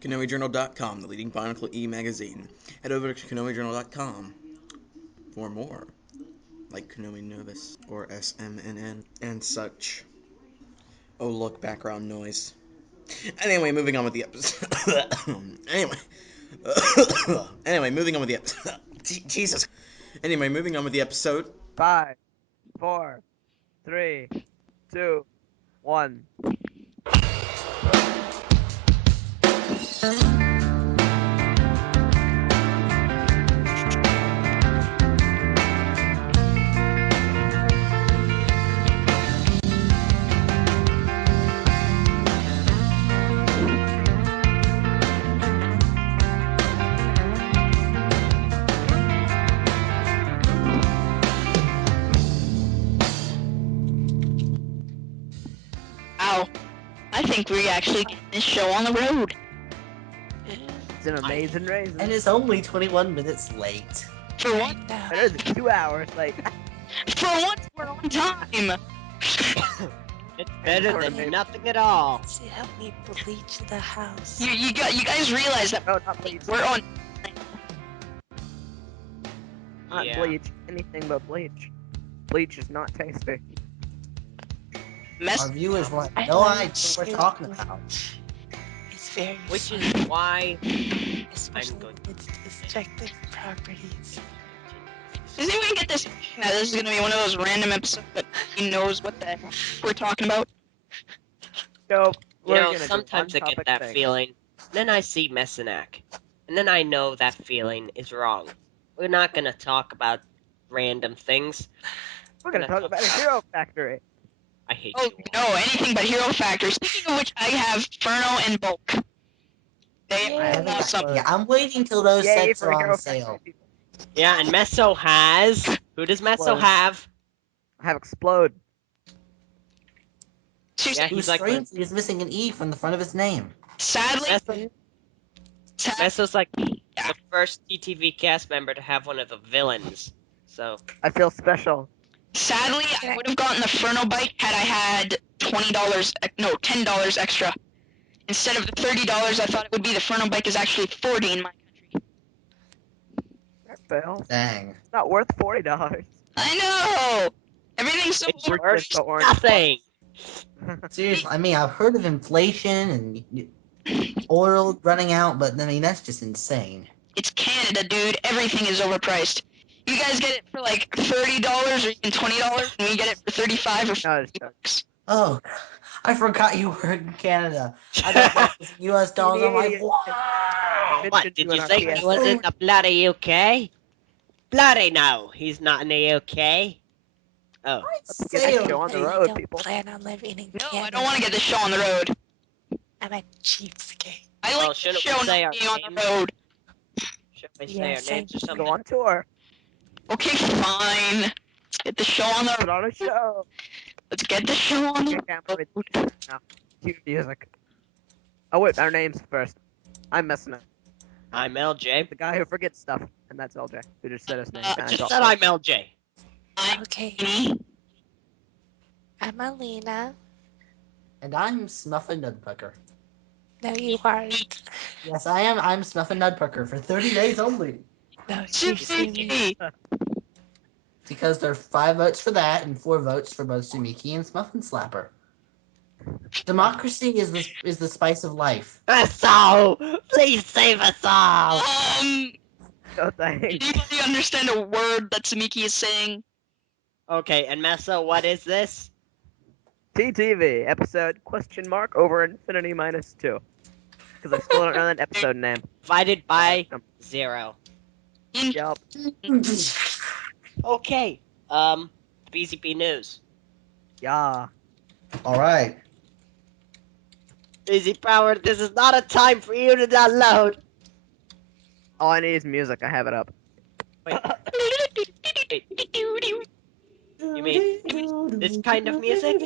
KanoeJournal.com, the leading Bionicle e-magazine. Head over to KanoeJournal.com for more, like Kanoe Novus or SMNN and such. Oh look, background noise. Anyway, moving on with the episode. Anyway, moving on with the episode. Jesus. Anyway, moving on with the episode. 5, 4, 3, 2, 1. Wow, I think we actually get this show on the road. It's an amazing raisin. And it's only 21 minutes late. For once, Better than 2 hours. Like, for once we're on time. It's better than nothing at all. See, help me bleach the house. You guys realize that no, not bleach. we're on. Not Yeah. bleach. Anything but bleach. Bleach is not tasty. Mess. Our viewers want I no like idea what we're talking about. It's very Which fun, is why especially going with its destructive properties. Does anyone get this? Now this is gonna be one of those random episodes that he knows what the heck we're talking about. So, you we're know, gonna do sometimes I one get topic that thing. feeling. Then I see Messinak, and then I know that feeling is wrong. We're not gonna talk about random things. We're gonna talk about a hero factory. I hate Oh you all. no, anything but Hero Factor. Speaking of which, I have Furno and Bulk. They I haven't got, awesome. yeah, I'm waiting till those Yay sets for are hero on factory sale. people. Yeah, and Meso has. Who does Meso Was- have? I have explode. Seriously, Yeah, Who's he's like strangely is missing an E from the front of his name. sadly, Meso's like the first TTV cast member to have one of the villains. So I feel special. sadly, I would have gotten the Furno bike had I had $20, no, $10 extra. Instead of the $30, I thought it would be the Furno bike is actually 40 in my country. That fails. Dang. It's not worth $40. I know. Everything's so it's over. worth for orange nothing. Seriously, I mean, I've heard of inflation and oil running out, but I mean, that's just insane. It's Canada, dude. Everything is overpriced. You guys get it for like $30 or even $20, and we get it for 35 or No, 50 it's not. bucks. Oh, I forgot you were in Canada. I thought that was US dollars. I'm like, Idiot. wow. What, did you Mentioned think in our he was in the bloody UK? Bloody no, he's not in the UK. Oh. Let's get this show on the I road, don't people. plan on living in No, Canada. I don't want to get this show on the road. I'm a cheapskate. I Well, like the shouldn't we show say not our being on the names? road. Should we say Yeah, our same names or here. something? Go on tour. Okay, fine. Let's get the show on Put the on a show. Let's get the show on Okay, the can't road. wait. No. Cue music. Oh wait, our names first. I'm messing up. I'm LJ. The guy who forgets stuff, and that's LJ, who just said his name. I and Just got said lost. I'm LJ. I'm Okay, Amy. I'm Alina. And I'm Snuffin Nudpucker. No, you aren't. Yes, I am. I'm Snuffin Nudpucker for 30 days only. No, you see me. Suzuki. Because there are 5 votes for that and 4 votes for both Sumiki and Smuffin Slapper. Democracy is the spice of life. So, please save us all. No Did thanks. anybody understand a word that Samiki is saying? Okay, and Meso, what is this? TTV episode question mark over infinity minus 2. Because I still don't know that episode name. Divided by 0. Yup. Okay, BCP News. Yeah. Alright. Easy Power, this is not a time for you to download. All I need is music. I have it up. You mean this kind of music?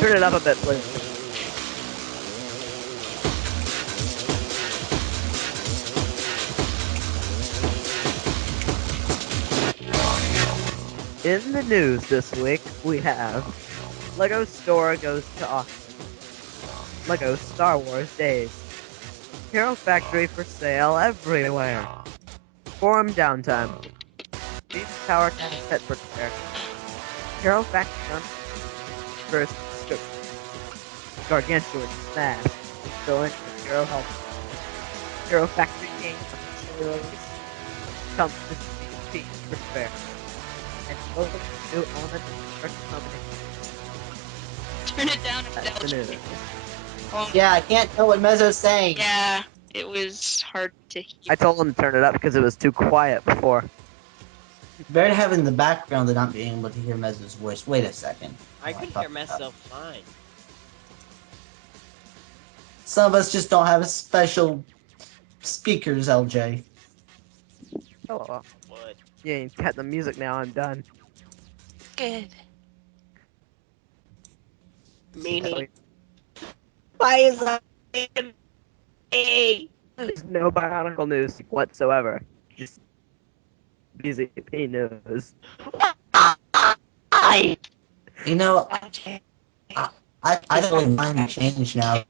Turn it up a bit, please. In the news this week, we have Lego store goes to auction. Lego Star Wars Days. Hero Factory for sale everywhere. Forum downtime. Beast Tower cast set for care. Hero Factory on first scope. Gargantuan smash. Filling with Hero Health. Hero Factory games officially released. Comes with CP for spare. And both new element and combination. Turn it down if That's the that news. Oh, Yeah, I can't tell what Mezzo's saying. yeah, it was hard to hear. I told him to turn it up because it was too quiet before. Better to have it in the background than not being able to hear Mezzo's voice. Wait a second. I Oh, can fucked hear it up. myself fine. Some of us just don't have special speakers, LJ. Oh well. Would. Yeah, you cut the music now. I'm done. Good. Meaning, why is that me? There's no Bionicle news whatsoever. Just BZP news. Why? You know, LJ. I don't really mind the change now.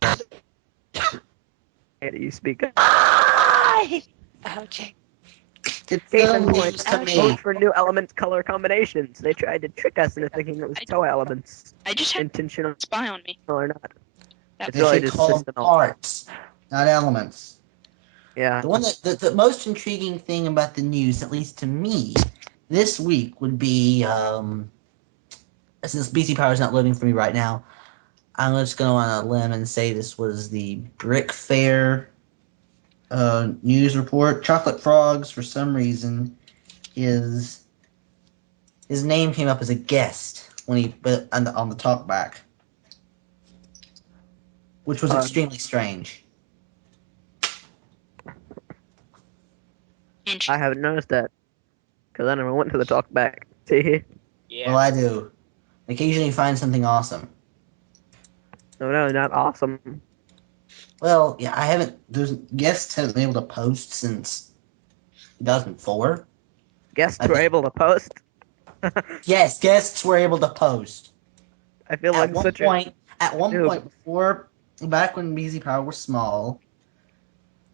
Hey, do you speak up? Why? LJ. It's Case still in point, news to Okay. me. vote for new elements color combinations. They tried to trick us into thinking it was Toei elements, I just had intentional a spy on me. or not. That It's They really should just call them system. parts, not elements. Yeah. The one the most intriguing thing about the news, at least to me, this week would be since BC Power is not loading for me right now, I'm just going on a limb and say this was the Brick Fair news report. Chocolate Frogs, for some reason, his name came up as a guest when he put on the talkback, which was extremely strange. I haven't noticed that because I never went to the talkback. See? Yeah. Well, I do. Occasionally find something awesome. No, not awesome. Well, yeah, I haven't. Those guests haven't been able to post since 2004. Guests I were think. able to post. Yes, guests were able to post. I feel At like one such point, at a one noob. point before, back when BZ Power was small,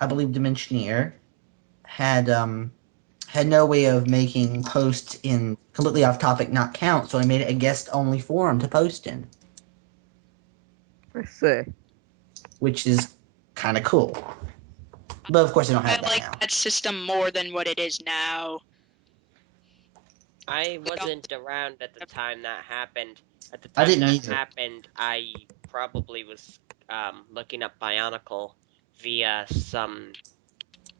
I believe Dimensioneer had no way of making posts in completely off topic not count, so I made it a guest only forum to post in, I see. which is kind of cool. But of course, I don't I have that like now. that system more than what it is now. I wasn't around at the time that happened. At the I time didn't that either. happened, I probably was looking up Bionicle via some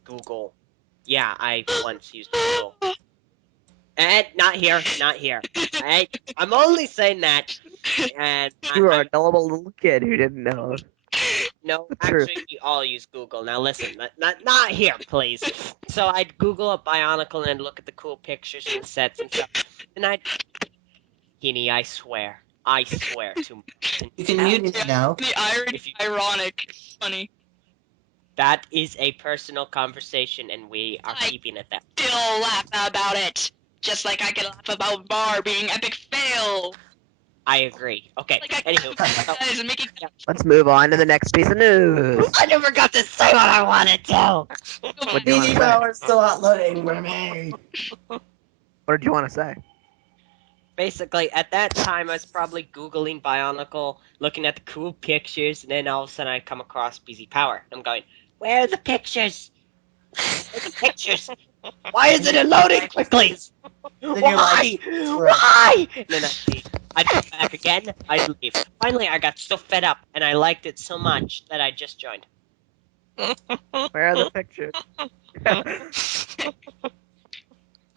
Google. Yeah, I once used Google. And not here, not here. I'm only saying that, and You are a gullible little kid who didn't know no, the truth. actually, we all use Google. Now listen, not here, please. So I'd Google a Bionicle and look at the cool pictures and sets and stuff, and Heaney, I swear to You can mute LJ. me now. The irony, if you, ironic, funny. that is a personal conversation, and we are I keeping it that. still laugh about it, just like I can laugh about Bar being epic fail. I agree. Okay. Like I Anywho, so, guys making. yeah. Let's move on to the next piece of news. I never got to say what I wanted to. What do you want BZ to say? Power is still not loading for me. What did you want to say? Basically, at that time, I was probably Googling Bionicle, looking at the cool pictures, and then all of a sudden I come across BZ Power. I'm going, where are the pictures? Where are the pictures? Why isn't it loading quickly? Then you're like, Why? Why? And then I'd come back again, I'd leave. Finally, I got so fed up, and I liked it so much that I just joined. Where are the pictures?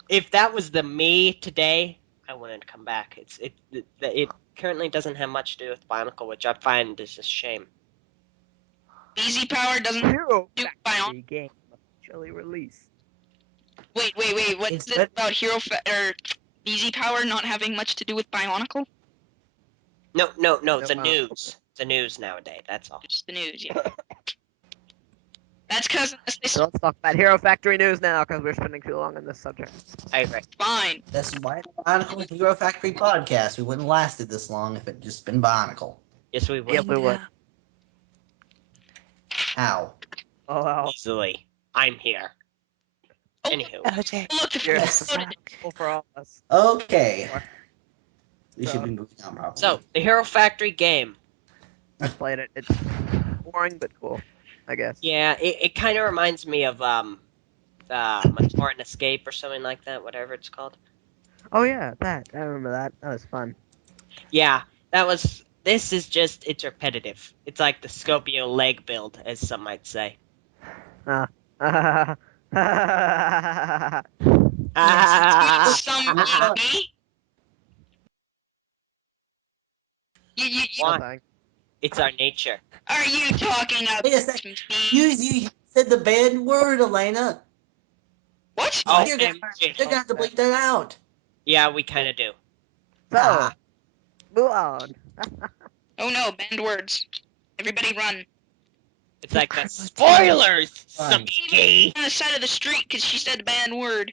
If that was the me today, I wouldn't come back. It currently doesn't have much to do with Bionicle, which I find is a shame. Easy Power doesn't Hero do Bionicle. Factory game officially released. Wait. What's It's this good. about or Easy Power not having much to do with Bionicle? No, No the Bionicle. news. The news nowadays, that's all. Just the news, yeah. That's because So let's talk about Hero Factory news now, because we're spending too long on this subject. I agree. fine. That's why Bionicle and Hero Factory podcast. We wouldn't have lasted this long if it just been Bionicle. Yes, we would. Yep, we would. How? Oh, wow. Easily. I'm here. Oh, Anywho. OJ. look, the You're Yes. loaded. cool for all of us. Okay. We So- should be moving on probably. So, the Hero Factory game. I've played it. It's boring, but cool, I guess. Yeah, it kind of reminds me of Matoran Escape or something like that, whatever it's called. Oh, yeah, that. I remember that. That was fun. Yeah, that was. This is just. It's repetitive. It's like the Scopio leg build, as some might say. Ah. Yes. Some Ah. me. You, Why? Nothing. It's our nature. are you talking about Wait a sec. me? You said the bad word, Elena. What? Oh, You're and gonna have to bleep that out. yeah, we kind of do. So, Ah. move on. Oh no, banned words. Everybody run. It's like the Fine. spoilers, Fine. Samiki. On the side of the street because she said the banned word.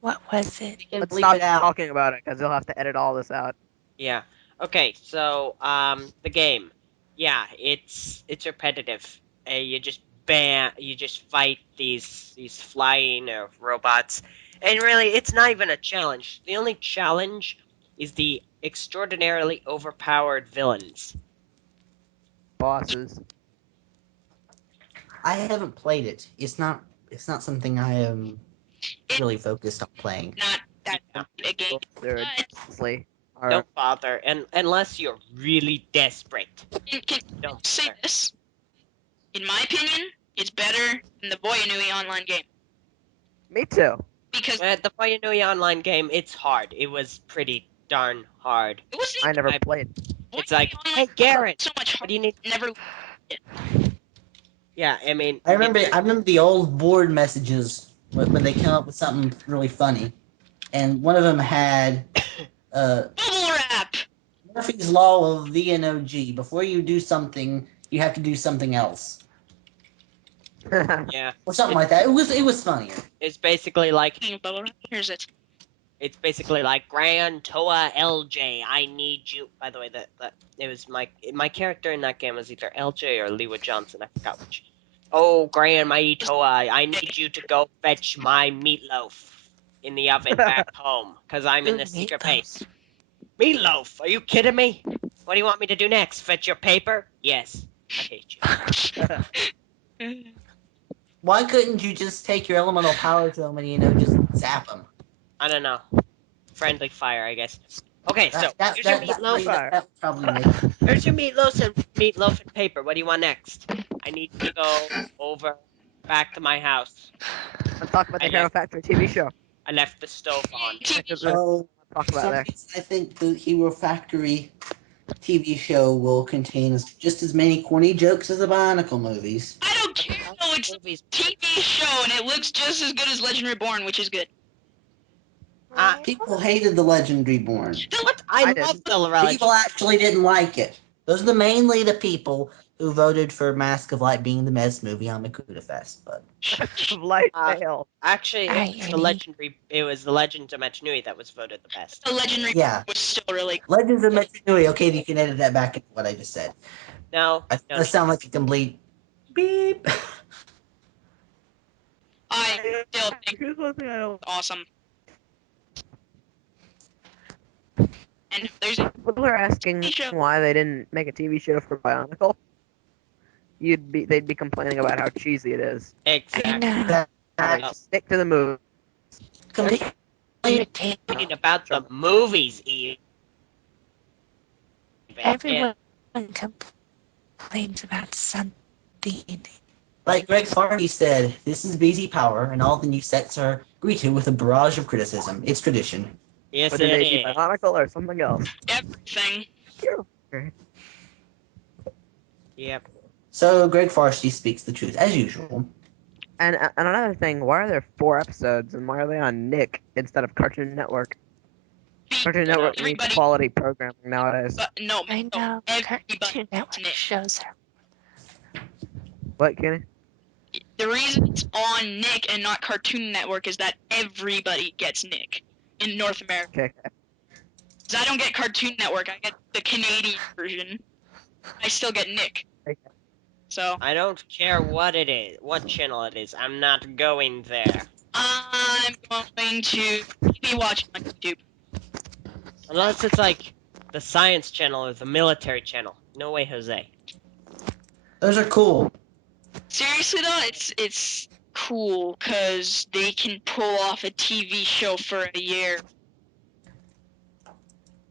What was it? You can Let's bleep stop it out. talking about it, because you'll have to edit all this out. Yeah. Okay. So, the game. Yeah, it's repetitive. You just you just fight these flying robots, and really, it's not even a challenge. The only challenge is the extraordinarily overpowered villains. Bosses. I haven't played it. It's not. It's not something I am really focused on playing. Not that a game. They're But honestly. Are, Don't bother, and unless you're really desperate. can Don't say bother. this? In my opinion, it's better than the Boyanui online game me too. because The Fire Online game, it's hard. It was pretty darn hard. it wasn't I never I- played. It's like, Boyanui hey online Garrett, so much what harder. do you need? Never. Yeah, I mean, I remember the old board messages when they come up with something really funny, and one of them had Bubble wrap. Murphy's Law of VNOG. Before you do something, you have to do something else, yeah, or something like that. It was funnier. it's basically like Bubble wrap. Here's it. it's basically like Grand Toa LJ. I need you. By the way, that it was my character in that game was either LJ or Lewa Johnson. I forgot which. Oh, Grand Toa, I need you to go fetch my meatloaf in the oven back home, cause I'm in Ooh, the secret meatloaf. base. Meatloaf? Are you kidding me? What do you want me to do next? Fetch your paper? Yes. I hate you. Why couldn't you just take your elemental power to them and just zap them? I don't know. Friendly fire, I guess. Okay, so That here's your that that, meatloaf. Fire. that would probably make it. Here's your meatloaf and paper. What do you want next? I need to go over back to my house. Let's talk about the I Hero left- Factory TV show. I left the stove on. Because So, talk for about some there. reason, I think the Hero Factory TV show will contain just as many corny jokes as the Bionicle movies. I don't care though. It's a Movies. TV show and it looks just as good as Legend Reborn, which is good. People hated the Legend Reborn. What? I I did. love the relic. People actually didn't like it. Those are mainly the people who voted for Mask of Light being the best movie on Makuta Fest. But Light Uh, fail. Actually, Alright, it was Ernie. it was the Legend of Machnui that was voted the best. The Legend Reborn yeah, was still really. Legends of Metronui. Okay, you can edit that back into what I just said. No, I no, sound like a complete beep. I still think Here's one thing I don't. it's awesome. And there's People are asking show. why they didn't make a TV show for Bionicle. They'd be complaining about how cheesy it is. exactly. I know. Like, Oh. stick to the movie. Complete. Reading about the movies, even. Everyone complains about something. Like Greg Farley said, this is BZ Power, and all the new sets are greeted with a barrage of criticism. It's tradition. Yes, But it did they be is. Bionicle or something else? Everything. Yep. So Greg Farley speaks the truth, as usual. And another thing, why are there 4 episodes and why are they on Nick instead of Cartoon Network? Cartoon Network needs Everybody, quality programming nowadays. but no, I know. everybody Cartoon Network Nick. shows are. What, Kenny? The reason it's on Nick and not Cartoon Network is that everybody gets Nick in North America. Okay. Because I don't get Cartoon Network, I get the Canadian version. I still get Nick. So I don't care what it is, what channel it is. I'm not going there. I'm going to be watching on YouTube. Unless it's like the science channel or the military channel. No way, Jose. Those are cool. Seriously though, it's cool because they can pull off a TV show for a year.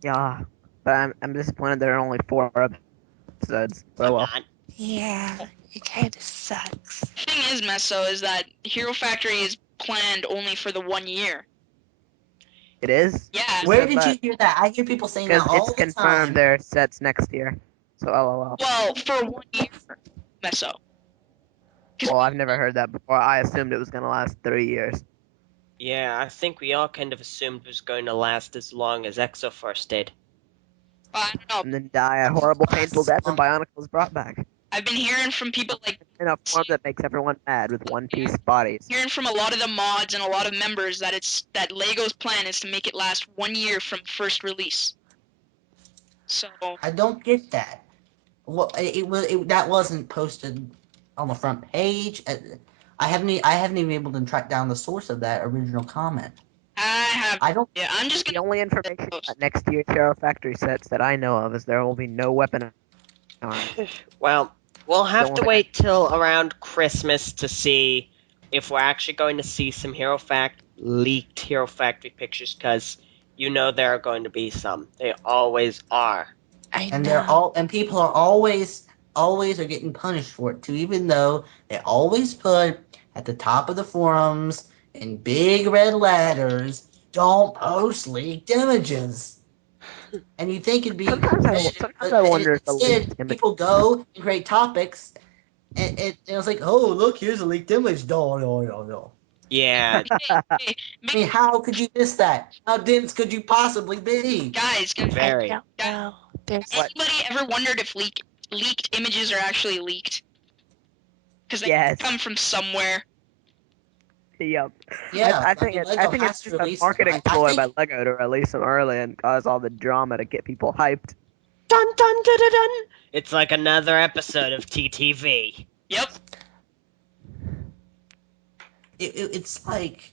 Yeah, but I'm disappointed there are only 4 episodes. But I'm well, not. Yeah, it kind of sucks. The thing is, Meso, is that Hero Factory is planned only for the 1 year. it is. Yeah. Who Where said did that? you hear that? I hear people saying that Because all it's the confirmed time. their sets next year. So lol. Well, for 1 year, Meso. Well, I've never heard that before. I assumed it was gonna last 3 years. Yeah, I think we all kind of assumed it was going to last as long as Exoforce did. I don't know. And then die a horrible, painful death, and Bionicle is brought back I've been hearing from people like in a form that makes everyone mad with one-piece bodies. hearing from a lot of the mods and a lot of members that that Lego's plan is to make it last 1 year from first release. So I don't get that. Well, that wasn't posted on the front page. I haven't even been able to track down the source of that original comment. I don't. yeah, I'm just The gonna only information post. about next year's Hero Factory sets that I know of is there will be no weapon arms. Well, we'll have to Don't- wait till around Christmas to see if we're actually going to see some leaked Hero Factory pictures, because you know there are going to be some. They always are. I And know. people are always are getting punished for it too, even though they always put at the top of the forums in big red letters, "Don't post leaked images." And you think it'd be, Sometimes I wonder if the instead leaked image. people go and create topics, and it was like, "Oh, look, here's a leaked image." No, no, no, no. Yeah, Hey, I mean, how could you miss that? How dense could you possibly be? guys, I very. don't know. There's What? anybody ever wondered if leaked images are actually leaked? Because they Yes. come from somewhere. Yep. Yeah, I I think mean, Lego I think has it's to just a release them. marketing I ploy think by Lego to release them early and cause all the drama to get people hyped. Dun dun dun dun dun! It's like another episode of TTV. Yep. it's like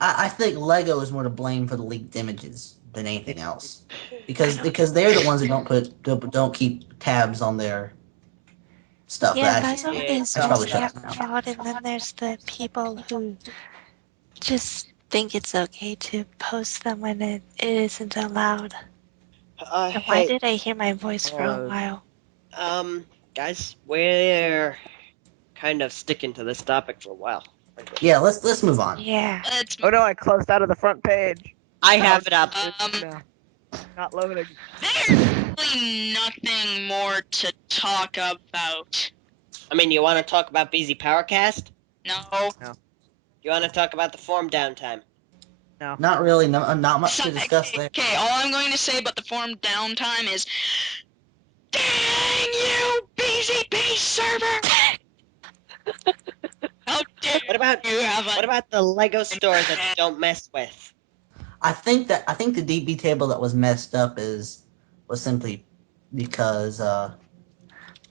I think Lego is more to blame for the leaked images than anything else, because they're the ones that don't keep tabs on their stuff. yeah, That Lego Yeah. is I should probably just shut their up now. fault, and then there's the people who just think it's okay to post them when it isn't allowed. And why Hey, did I hear my voice for a while? guys, we're kind of sticking to this topic for a while. Yeah, let's move on. Yeah. Let's. Oh no, I closed out of the front page. I have it up. No, not loading. There's really nothing more to talk about. I mean, you want to talk about BZ Powercast? No. You want to talk about the form downtime? No. Not really. Not much to Okay, discuss there. okay, all I'm going to say about the forum downtime is, dang you, BZP server! How dare What about you have what a... about the Lego store that you don't mess with? I think the DB table that was messed up was simply because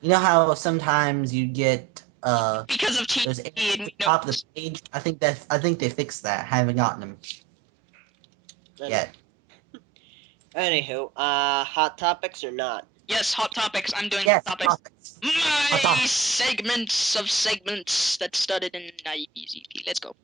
you know how sometimes you get Because of those TV, errors and at we the know... top of the page. I think they fixed that. I haven't gotten them yet. Anywho, hot topics or not? Yes, hot topics. I'm doing Yes, hot topics. topics. My Hot topics. segments of segments that started in BZP. Let's go.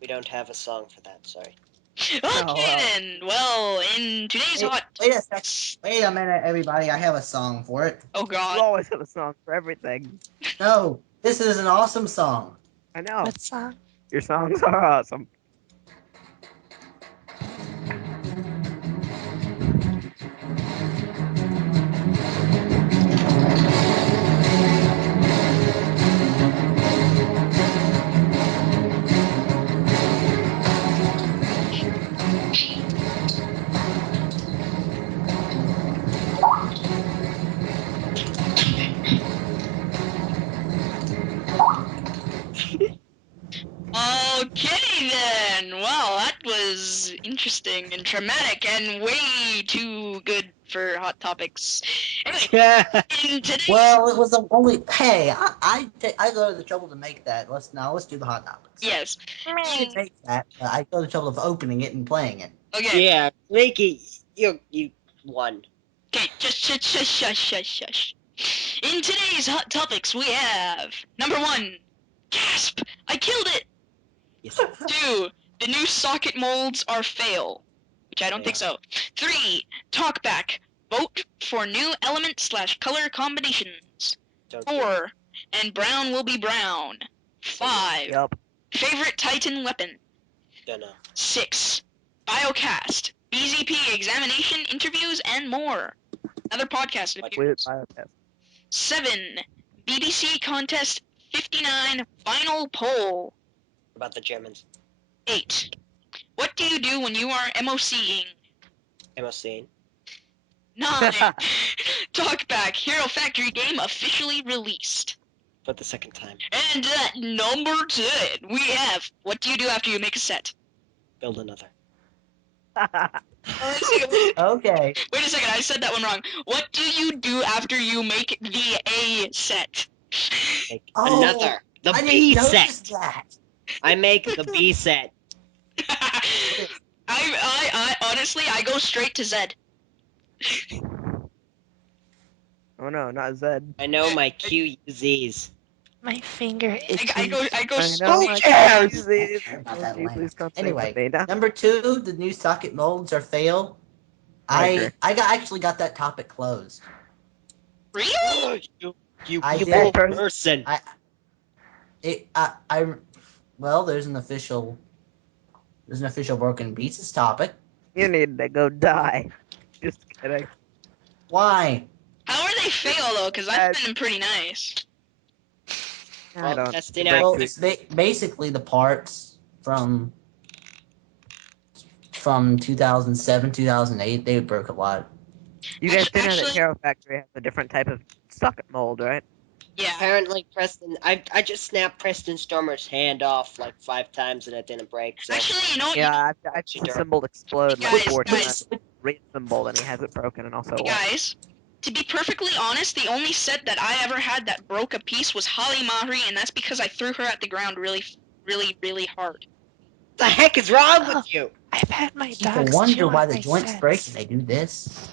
We don't have a song for that. Sorry. Okay well. then. Well, in today's hot... Wait a second. Wait a minute, everybody. I have a song for it. Oh You god. always have a song for everything. No, this is an awesome song. I know. What song? Your songs are awesome. interesting and dramatic and way too good for Hot Topics. Anyway, in today's Well, it was the only. Hey, I go to the trouble to make that. Let's do the hot topics. yes, I didn't make that. But I go to the trouble of opening it and playing it. okay, Yeah, Ricky, you won. okay, just shush. In today's Hot Topics, we have number 1, gasp, I killed it. Yes. 2, the new socket molds are fail, which I don't think so. 3, talkback, vote for new element/color combinations. Don't do it. 4, and brown will be brown. 5, Yup. favorite Titan weapon. Don't know. 6, biocast, BZP examination, interviews, and more. Another podcast Like appearance. weird biotest. 7, BBC contest 59 final poll. About the Germans. 8, what do you do when you are MOCing? MOC. 9, talkback, Hero Factory game officially released. For the second time. And at number 10, we have, what do you do after you make a set? Build another. Okay. Wait a second, I said that one wrong. What do you do after you make the A set? Make Oh, another. The I B didn't notice set. that. I make the B set. I honestly, I go straight to Z. Oh no, not Zed. I know my QUZs. My finger itches. I go I straight. know Who my cares? disease. I care about Won't that you line. please come sing Anyway, with me now? number 2, the new socket molds are fail. I agree. Actually got that topic closed. Really? you I evil did. person. Well, there's an official Broken Pieces topic. You need to go die. Just kidding. Why? How are they fail though? Because I Uh, find them pretty nice. I Well, don't. testing break out. Well, through- it's basically the parts from 2007, 2008. They broke a lot. You guys do know that Actually, Hero Factory has a different type of socket mold, right? yeah. Apparently, Preston. I just snapped Preston Stormer's hand off like 5 times and it didn't break. So Actually, you know what? Yeah, I've She disassembled Explode like Guys, 4 guys. times. Reassembled and he hasn't broken and also what? Guys, to be perfectly honest, the only set that I ever had that broke a piece was Holly Mahri, and that's because I threw her at the ground really hard. the heck is wrong Oh, with you? I've had my People dogs wonder chew why on the my joints break sets. when they do this.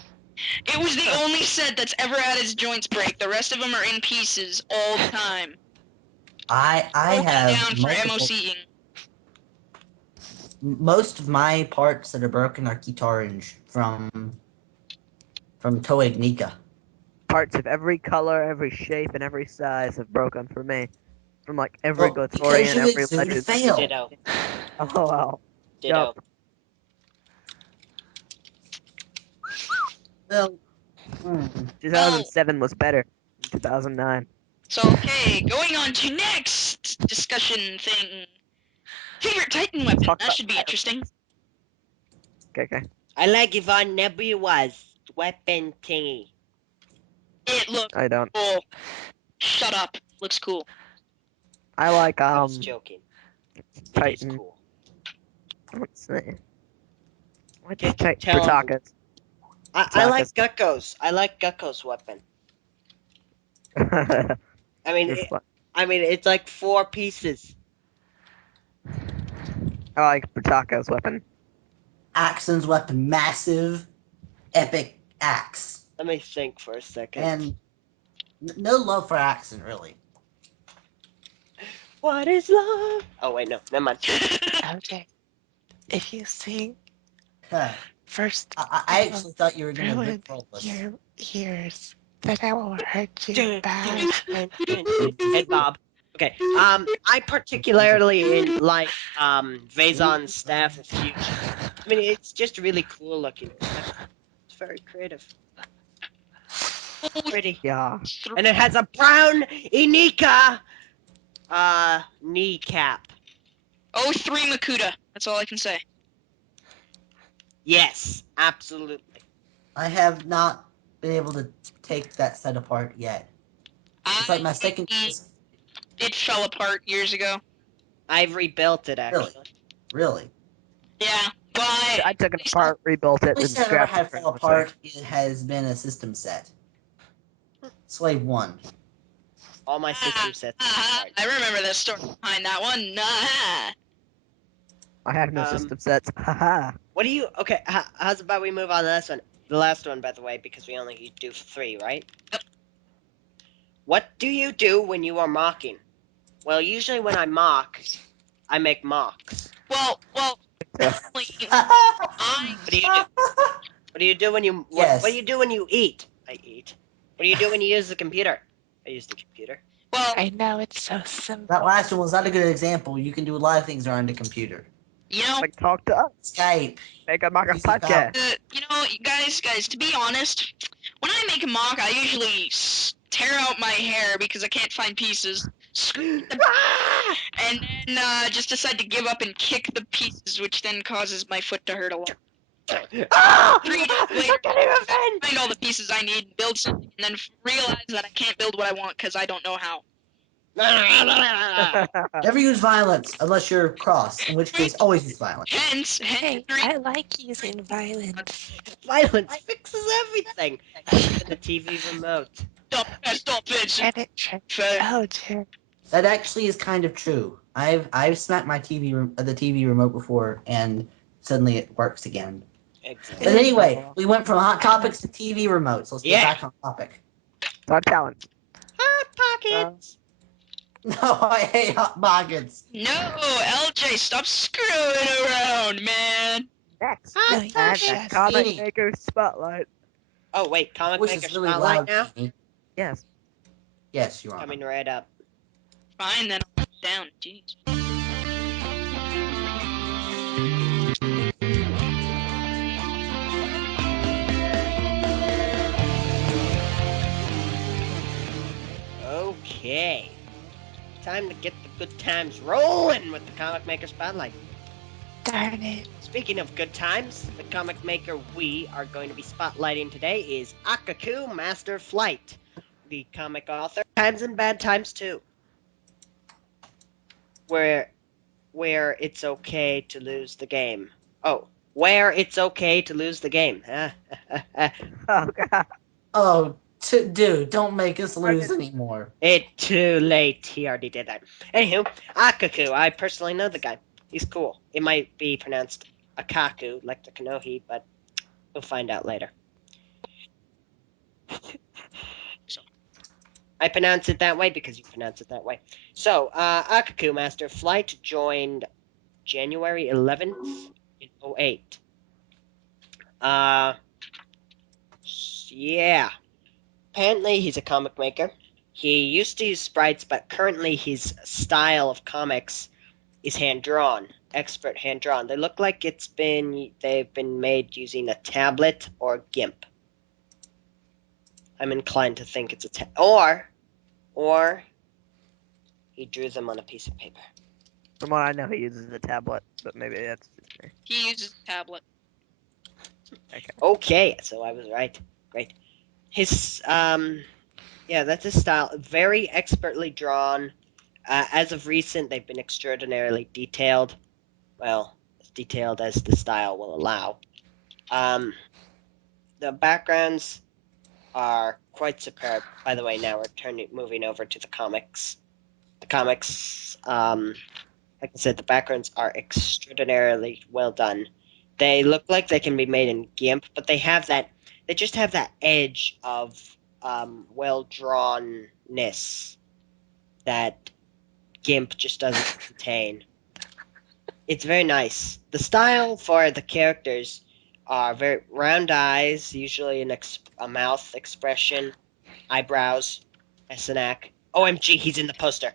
It was the only set that's ever had its joints break. The rest of them are in pieces all the time. I Broken have down for multiple. MOCing. Most of my parts that are broken are Kitarange from Toei Nika. Parts of every color, every shape, and every size have broken for me. From like every Well, because Gotorian, you every exude legend. fail. Ditto. Oh wow. Ditto. Yup. Well, 2007 was better than 2009. So, okay, going on to next discussion thing. Favorite Titan weapon. Talk That about should be interesting. Okay. I like Yvonne Nebua's weapon thingy. It looks I don't. cool. Shut up. Looks cool. I like I was joking. It is Titan. cool. What's the what's Can't Titan? tell. Brutakas. I like Gecko's. I like Gecko's weapon. I I mean, it's like 4 pieces. like Brutaka's weapon. Axon's weapon, massive, epic axe, Let me think for a second. and no love for Axon really. What is love? Oh wait, no, never mind. Okay. If you think Huh. first I actually thought you were gonna ruin rickroll us. your ears, then I will hurt you bad. Head bob. Okay. I particularly like Vazon's staff of fusion. I mean, it's just really cool looking. It's very creative. Pretty. Yeah. And it has a brown Inika kneecap. Oh, 3 Makuta. That's all I can say. Yes, absolutely. I have not been able to take that set apart yet. It's like my second. It fell apart years ago. I've rebuilt it actually. Really? Yeah, Why? I took it apart, rebuilt it, The only and set I've ever scrapped had it. fall apart it has been a system set. Slave 1. All my system sets. I remember the story behind that one. I have no system sets. Haha. What do you? Okay, how's about we move on to this one? The last one, by the way, because we only do 3, right? Yep. What do you do when you are mocking? Well, usually when I mock, I make mocks. Well, personally, I What do you do? What do you do when you Yes. what do you do when you eat? I eat. What do you do when you use the computer? I use the computer. well, I know it's so simple. That last one was not a good example. You can do a lot of things around the computer. you know, Like, talk to us. Skype. Make a mock Easy podcast. guys, to be honest, when I make a mock, I usually tear out my hair because I can't find pieces, Ah! and then just decide to give up and kick the pieces, which then causes my foot to hurt a lot. Ah! 3 days I'm later, getting revenge! find all the pieces I need, build something, and then realize that I can't build what I want because I don't know how. Never use violence unless you're cross, in which case always use violence. Hence, Hey, three. I like using violence. Violence fixes everything. Even the TV remote. Stop it. And it. Oh, dear. That actually is kind of true. I've smacked my the TV remote before, and suddenly it works again. Exactly. But anyway, we went from hot topics to TV remotes. Let's get back on topic. It's our talent. Hot pockets. No, I hate hot pockets. No, LJ, stop screwing around, man. Next, No, Hot you and pockets. the shut comic Beanie. maker spotlight. Oh wait, comic Voice maker is really spotlight loud. now. Beanie. Yes. Yes, you're on. Coming right up. Fine, then I'll put it down. Jeez. Okay. Time to get the good times rolling with the comic maker spotlight. Darn it. Speaking of good times, the comic maker we are going to be spotlighting today is Akaku Master Flight, the comic author. Times and bad times too. Where it's okay to lose the game. Oh, where it's okay to lose the game. Oh god. Oh, dude, don't make us lose anymore. It's too late. He already did that. Anywho, Akaku. I personally know the guy. He's cool. It might be pronounced Akaku, like the Kanohi, but we'll find out later. I pronounce it that way because you pronounce it that way. So, Akaku Master Flight joined January 11th in 08. Yeah. Apparently, he's a comic maker. He used to use sprites, but currently his style of comics is hand drawn, expert hand drawn. They look like they've been made using a tablet or GIMP. I'm inclined to think it's or he drew them on a piece of paper. From what I know, he uses a tablet, but maybe that's just me. He uses a tablet. Okay, so I was right. Great. His yeah, that's his style. Very expertly drawn. As of recent, they've been extraordinarily detailed. Well, as detailed as the style will allow. The backgrounds are quite superb. By the way, now we're moving over to the comics. The comics, like I said, the backgrounds are extraordinarily well done. They look like they can be made in GIMP, but they have that. They just have that edge of well drawnness that GIMP just doesn't contain. It's very nice. The style for the characters are very round eyes, usually a mouth expression, eyebrows, Essenac. OMG, he's in the poster.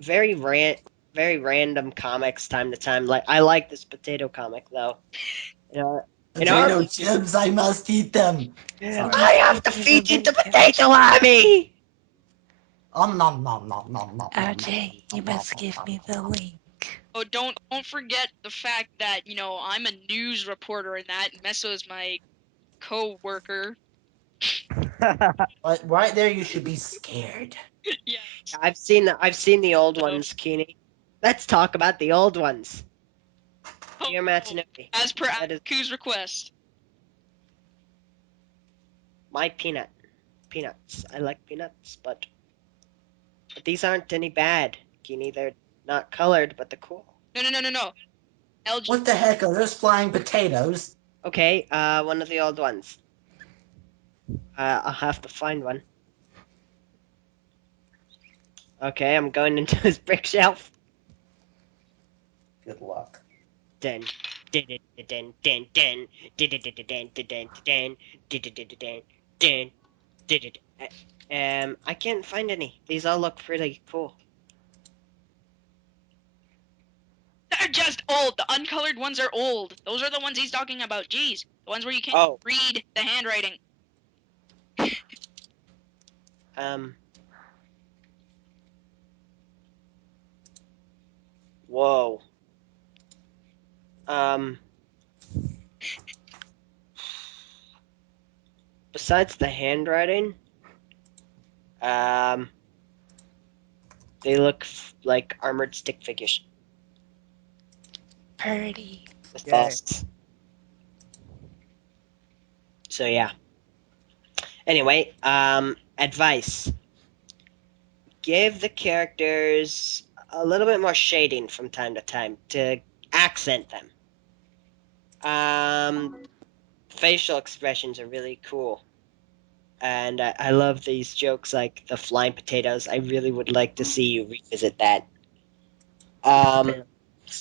Very random comics time to time. Like I like this potato comic though. You know, Potato chips, I must eat them. Sorry. I have to feed you the potato army. Nom nom nom nom nom. OJ, you must give me the link. Oh, don't forget the fact that I'm a news reporter and that Meso is my co-worker. But right there, you should be scared. Yeah. I've seen the old ones, Keeney. Let's talk about the old ones. Oh, Dear Matsunoki, as per that is Aku's request. my peanuts. I like peanuts, but these aren't any bad, Kini. They're not colored, but they're cool. No. LG. What the heck are those flying potatoes? Okay, one of the old ones. I'll have to find one. Okay, I'm going into his brick shelf. Good luck. Den, den, den, den, den, den, den, den, den, den, den, den, den, den. I can't find any. These all look pretty cool. They're just old. The uncolored ones are old. Those are the ones he's talking about. Jeez. The ones where you can't Oh, read the handwriting. um, whoa. Um, besides the handwriting, um, they look like armored stick figures Birdie. with Yay. vests. So yeah. Anyway, advice: give the characters a little bit more shading from time to time to accent them. Um, facial expressions are really cool, and I love these jokes like the flying potatoes. I really would like to see you revisit that. Um,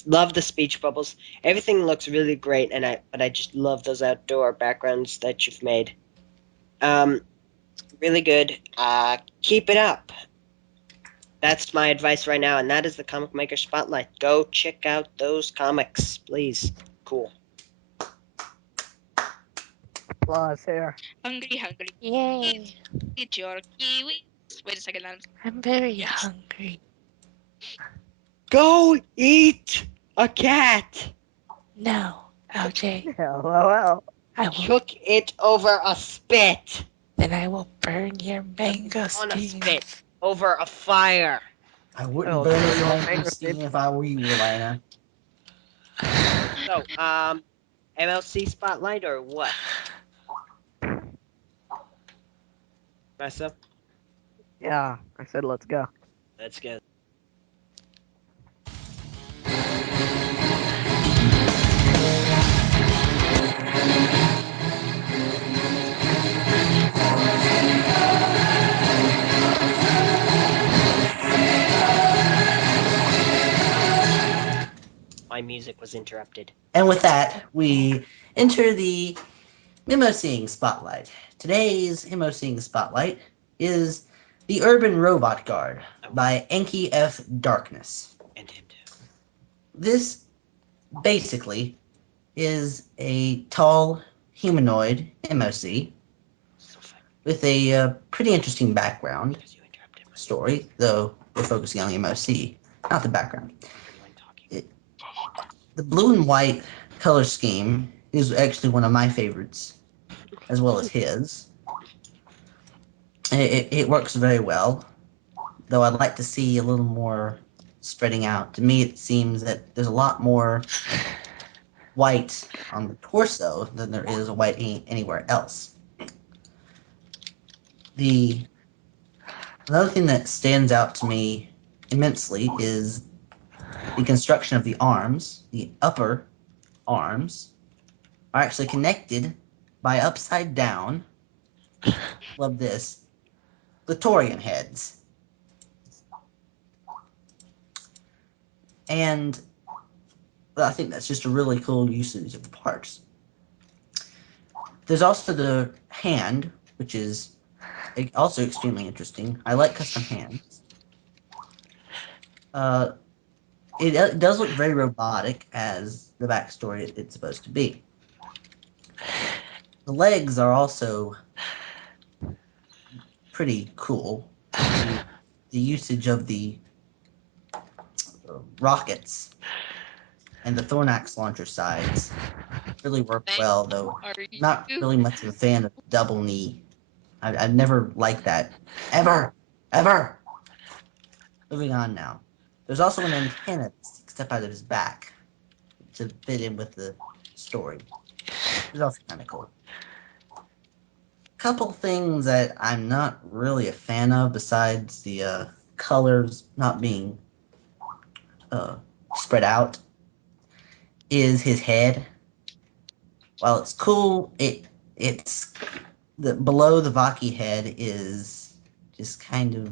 love the speech bubbles. Everything looks really great, but I just love those outdoor backgrounds that you've made. Um, really good. Keep it up. That's my advice right now, and that is the Comic Maker Spotlight. Go check out those comics, please. Cool. Applause here. Hungry. Yay. Eat your kiwis. Wait a second, Adams. I'm very Yes. hungry. Go eat a cat. No, LJ. LOL. I will Cook it over a spit. then I will burn your I mean, on a spit. mangosteens. Over a fire. I wouldn't Oh, burn burn your your mangosteen mangosteen. if I were you, Elena. So, MLC Spotlight or what? Mess up? Yeah, I said let's go. Let's go. My music was interrupted. And with that, we enter the Memo Seeing Spotlight. Today's Memo Seeing Spotlight is The Urban Robot Guard by Enki F. Darkness. And him too. This basically is a tall humanoid MOC So funny with a pretty interesting background because you interrupted my story, though we're focusing on the MOC, not the background. underline talking. It, the blue and white color scheme is actually one of my favorites, as well as his. It works very well, though I'd like to see a little more spreading out. To me, it seems that there's a lot more white on the torso than there is white anywhere else. The Another thing that stands out to me immensely is the construction of the arms. The upper arms are actually connected by upside down, love this, Clitorian heads. And I think that's just a really cool usage of the parts. There's also the hand, which is also extremely interesting. I like custom hands. Uh, it does look very robotic, as the backstory it's supposed to be. The legs are also pretty cool. The usage of the rockets and the Thornax launcher sides really work Thank well, though are not you? really much of a fan of double knee. I've never liked that. Ever. Moving on now. There's also an antenna that sticks up out of his back to fit in with the story. It's also kind of cool. Couple things that I'm not really a fan of, besides the colors not being uh, spread out, is his head. While it's cool, it's the below the Vaki head is just kind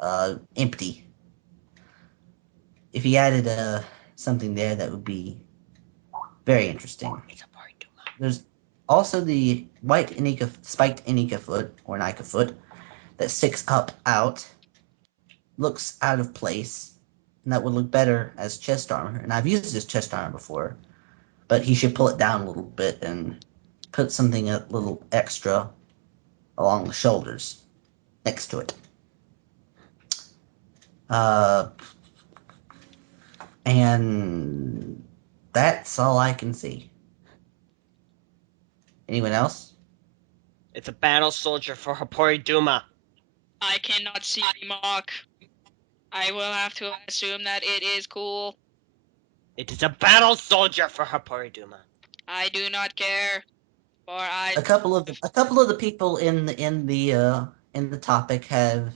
of empty. If he added something there, that would be very interesting. It's a boring Duma. There's also the white Inika, spiked Inika foot or Nika foot that sticks up out, looks out of place, and that would look better as chest armor. And I've used this chest armor before, but he should pull it down a little bit and put something a little extra along the shoulders next to it. Uh, and that's all I can see. Anyone else? It's a battle soldier for Hapori Duma. I cannot see Mock. I will have to assume that it is cool. It is a battle soldier for Hapori Duma. I do not care. For I A couple of the people in the topic have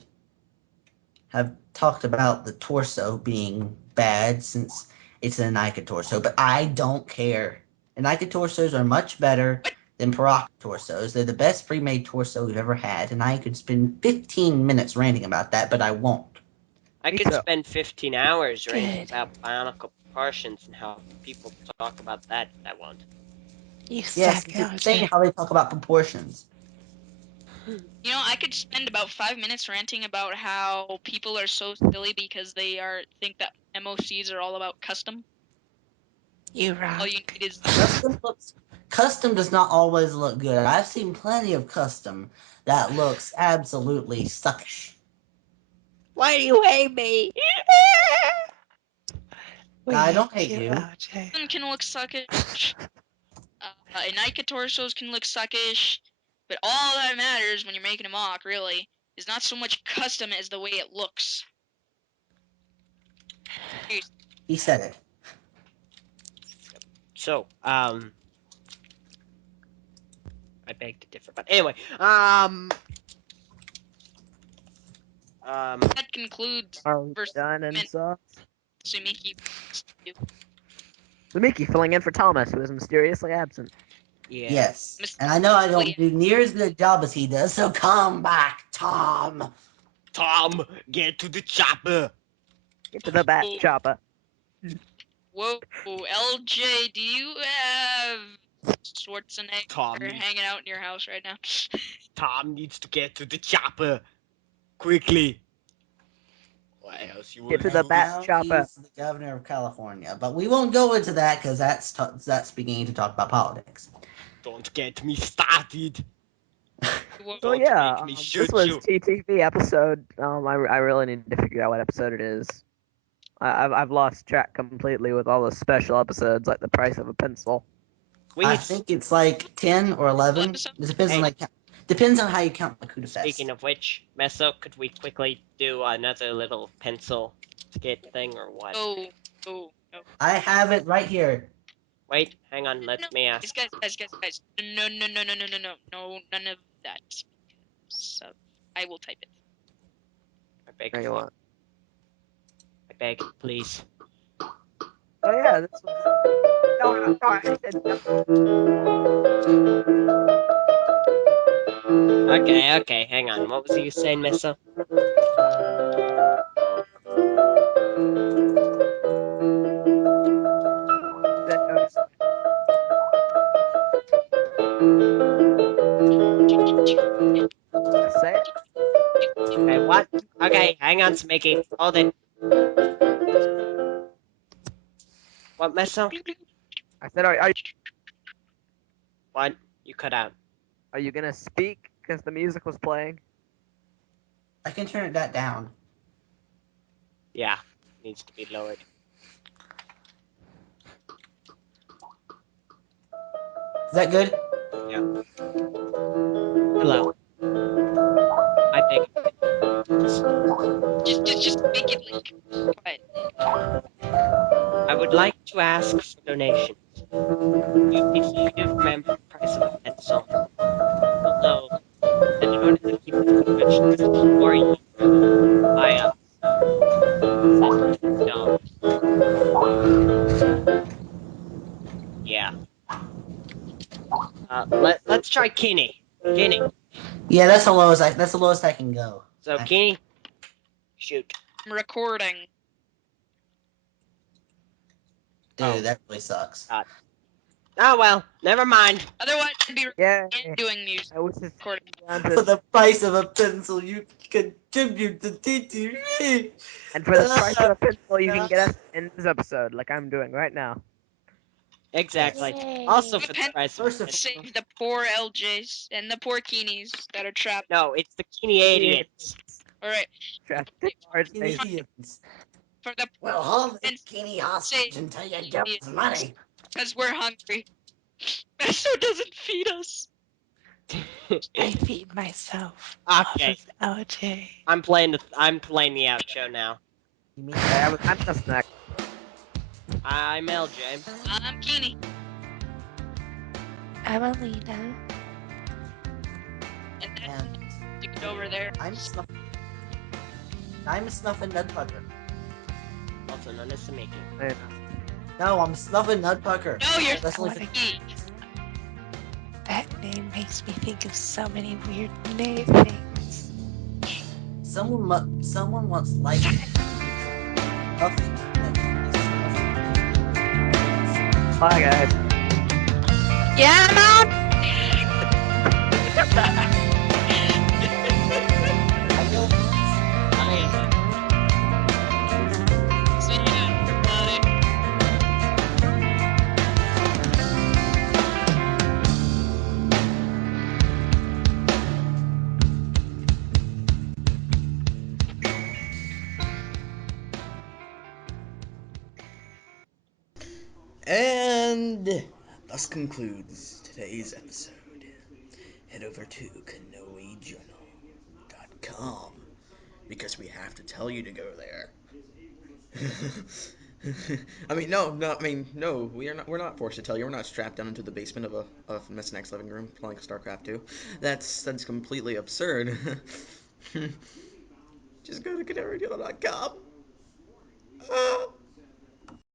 talked about the torso being bad since it's an Anika torso, but I don't care. Anika torsos are much better than Paraka torsos. They're the best pre-made torso we've ever had, and I could spend 15 minutes ranting about that, but I won't. I Me could too. spend 15 hours ranting Good. about bionicle proportions and how people talk about that. I won't. You Yes, suck, it's insane LJ. how they talk about proportions. You know, I could spend about 5 minutes ranting about how people are so silly because they think that MOCs are all about custom. You All rock. you need is Custom does not always look good. I've seen plenty of custom that looks absolutely suckish. Why do you hate me? We I don't hate hate you, you. LJ. them can look suckish. Nika torsos can look suckish, but all that matters when you're making a mock, really, is not so much custom as the way it looks. Seriously. He said it. So, I beg to differ, but anyway, That concludes Are we first done and segment. such? Sumiki. Miki filling in for Thomas, who is mysteriously absent. yeah. Yes. And I know I don't do near as good a job as he does, so come back, Tom. Tom, get to the chopper. Get to the bat Oh. chopper. Whoa, LJ, do you have Schwarzenegger Tom. hanging out in your house right now? Tom needs to get to the chopper. Quickly. What else you Get want to the And bat now chopper. he's the governor of California. But we won't go into that because that's beginning to talk about politics. Don't get me started. Whoa. So Don't yeah, make me this shoot was you. TTV episode. I really need to figure out what episode it is. I've lost track completely with all the special episodes, like the price of a pencil. I Please. think it's like 10 or 11. Episode? It depends on Hey. depends on how you count the Kuda Speaking Fest. of which, Meso, could we quickly do another little pencil skit thing or what? Oh, oh, no. I have it right here. Wait, hang on, No, let me ask. guys. No, none of that. So, I will type it. I beg, There you want. I beg, please. Oh yeah, this was. No, I said Okay, hang on. What was you saying, Meso? no. Say it. Okay, what? Okay, hang on, Smicky. Hold it. What, Meso? I said, What? You cut out. are you gonna speak? Because the music was playing. I can turn that down. Yeah, needs to be lowered. Is that good? Yeah. Hello. I beg. Just just make it like quiet. I would like to ask for donations. If you do remember the price of a pencil, you'll know that in order to keep this professional, or you buy us $50. Yeah. Let's try Kenny. Kenny. Yeah, that's the lowest I can go. So Actually. Kenny, shoot. I'm recording. Dude, Oh. that really sucks. God. Oh well, never mind. Otherwise, I'd be Yeah. doing music. I was just Recording. down For to, the price of a pencil, you contribute to TTV. and for the price of Ah, a pencil, you can ah. get us in this episode, like I'm doing right now. Exactly. Yes. Also Yay. for the Pen price of a First of pencil. save the poor LJs and the poor Keenies that are trapped. No, it's the Kenny idiots. Alright, Trapped in our Kenny space. idiots. for the We'll hold the and Kenny save hostage until you give us money. because we're hungry. Besto doesn't feed us. I feed myself off Okay, of LJ. I'm playing the outro now. You mean I'm the snack. I'm LJ. I'm Keenie. I'm Alina. And that's and dude over there. I'm Snuffin' Nutpucker. Also known as Samiki. No, I'm Snuffin' Nutpucker. No, you're That's only I for wanna- Keenie. That name makes me think of so many weird things. someone once liked nothing. Bye, guys. Yeah, I'm out. See ya, everybody. And thus concludes today's episode. Head over to kanoejournal.com because we have to tell you to go there. I mean, no. We're not forced to tell you. We're not strapped down into the basement of Miss Next living room playing StarCraft 2. That's completely absurd. Just go to kanoejournal.com.